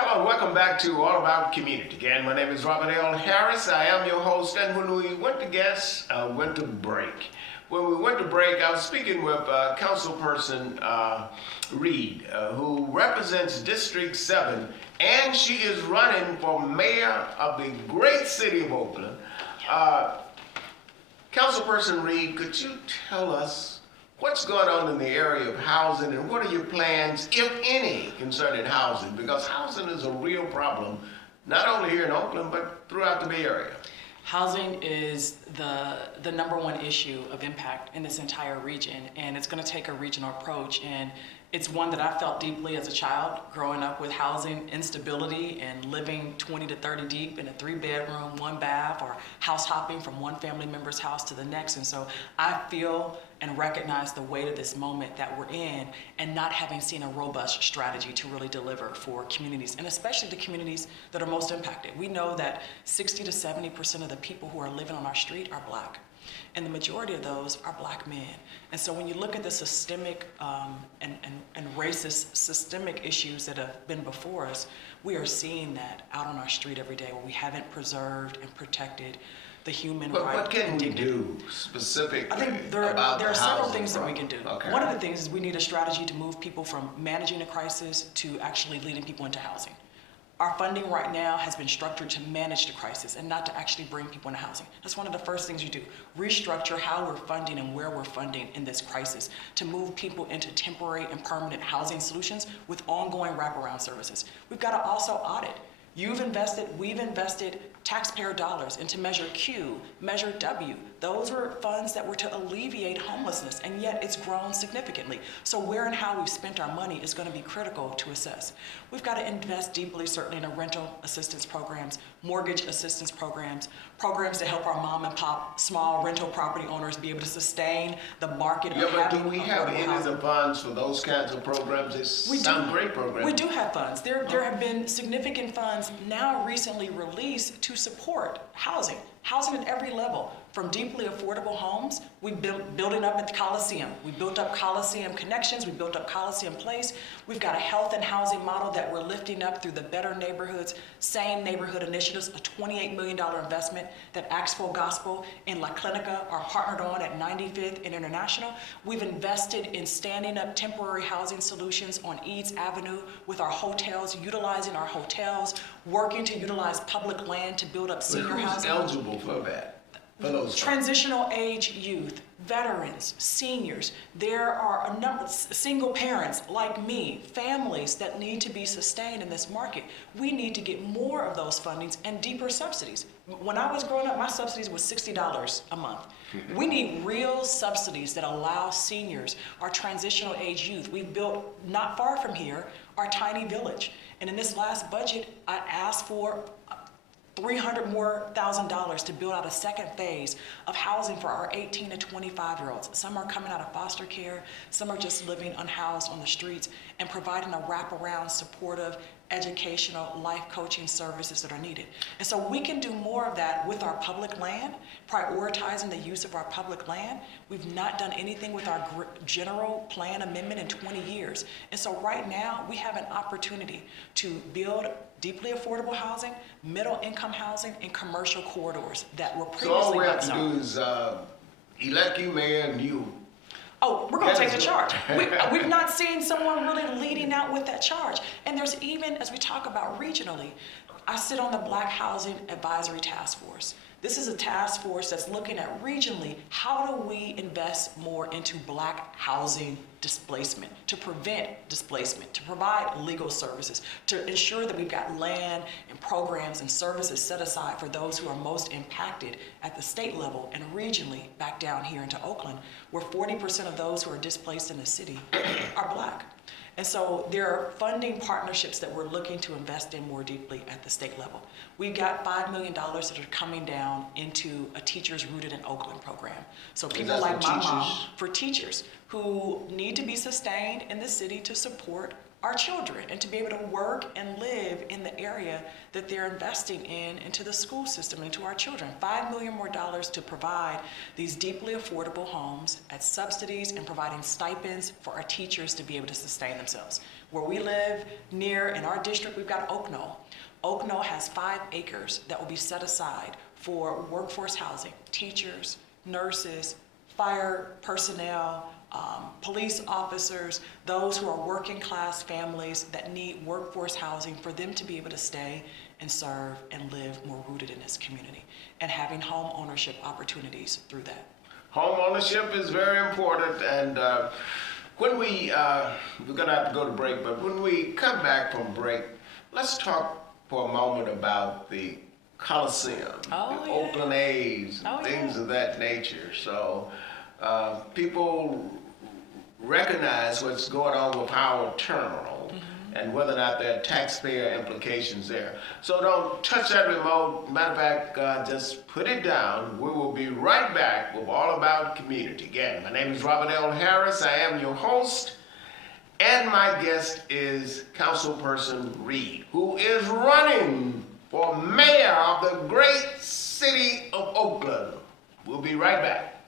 Hello and welcome back to All About Community. Again, my name is Robert L. Harris. I am your host, and when we went to break. When we went to break, I was speaking with Councilperson Reid, who represents District 7, and she is running for mayor of the great city of Oakland. Councilperson Reid, could you tell us what's going on in the area of housing, and what are your plans, if any, concerning housing? Because housing is a real problem, not only here in Oakland, but throughout the Bay Area. Housing is the number one issue of impact in this entire region, and it's going to take a regional approach. And it's one that I felt deeply as a child, growing up with housing instability and living 20 to 30 deep in a 3-bedroom, 1-bath, or house hopping from one family member's house to the next. And so I feel and recognize the weight of this moment that we're in, and not having seen a robust strategy to really deliver for communities, and especially the communities that are most impacted. We know that 60 to 70% of the people who are living on our street are Black, and the majority of those are Black men. And so when you look at the systemic and racist systemic issues that have been before us, we are seeing that out on our street every day, where we haven't preserved and protected the human right. But what can we do specifically? I think there are several things that we can do. Okay. One of the things is we need a strategy to move people from managing a crisis to actually leading people into housing. Our funding right now has been structured to manage the crisis and not to actually bring people into housing. That's one of the first things you do. Restructure how we're funding and where we're funding in this crisis to move people into temporary and permanent housing solutions with ongoing wraparound services. We've got to also audit. You've invested, we've invested taxpayer dollars into Measure Q, Measure W. Those were funds that were to alleviate homelessness, and yet it's grown significantly. So where and how we've spent our money is going to be critical to assess. We've got to invest deeply, certainly, in rental assistance programs, mortgage assistance programs, programs to help our mom and pop small rental property owners be able to sustain the market of having do we have any of the funds for those kinds of programs? They sound great programs. We do have funds. There have been significant funds now recently released to support housing at every level, from deeply affordable homes. We building up at the Coliseum. We built up Coliseum Connections. We built up Coliseum Place. We've got a health and housing model that we're lifting up through the Better Neighborhoods, Same Neighborhood Initiatives, a $28 million investment that Acts Full Gospel and La Clinica are partnered on at 95th and International. We've invested in standing up temporary housing solutions on Eads Avenue with our hotels, utilizing our hotels, working to utilize public land to build up senior housing. Who's eligible for that? For those transitional age youth, veterans, seniors. There are a number of single parents like me, families that need to be sustained in this market. We need to get more of those fundings and deeper subsidies. When I was growing up, my subsidies was $60 a month. We need real subsidies that allow seniors, our transitional age youth. We've built, not far from here, our tiny village. And in this last budget, I asked for $300,000 more to build out a second phase of housing for our 18 to 25-year-olds. Some are coming out of foster care, some are just living unhoused on the streets, and providing a wraparound, supportive, educational, life coaching services that are needed. And so we can do more of that with our public land, prioritizing the use of our public land. We've not done anything with our general plan amendment in 20 years. And so right now, we have an opportunity to build deeply affordable housing, middle income housing, and commercial corridors that were previously. So all we have to do is elect you mayor and you. Oh, we're going to take the charge. We've not seen someone really leading out with that charge. And there's even, as we talk about regionally, I sit on the Black Housing Advisory Task Force. This is a task force that's looking at regionally, how do we invest more into Black housing displacement, to prevent displacement, to provide legal services, to ensure that we've got land and programs and services set aside for those who are most impacted at the state level and regionally back down here into Oakland, where 40% of those who are displaced in the city are Black. And so there are funding partnerships that we're looking to invest in more deeply at the state level. We've got $5 million that are coming down into a Teachers Rooted in Oakland program. So people like my mom, for teachers who need to be sustained in the city to support our children and to be able to work and live in the area that they're investing in, into the school system, into our children. $5 million more to provide these deeply affordable homes at subsidies and providing stipends for our teachers to be able to sustain themselves. Where we live near, in our district, we've got Oakland. Oakland has 5 acres that will be set aside for workforce housing, teachers, nurses, fire personnel, police officers, those who are working class families that need workforce housing for them to be able to stay and serve and live more rooted in this community, and having home ownership opportunities through that. Home ownership is very important, and when we're gonna have to go to break, but when we come back from break, let's talk for a moment about the Coliseum, Oh, the yeah. Oakland A's, Oh, things yeah. of that nature. So people recognize what's going on with Howard Terminal and whether or not there are taxpayer implications there. So don't touch that remote. Matter of fact, just put it down. We will be right back with All About Community. Again, my name is Robert L. Harris. I am your host. And my guest is Councilperson Reid, who is running for mayor of the great city of Oakland. We'll be right back.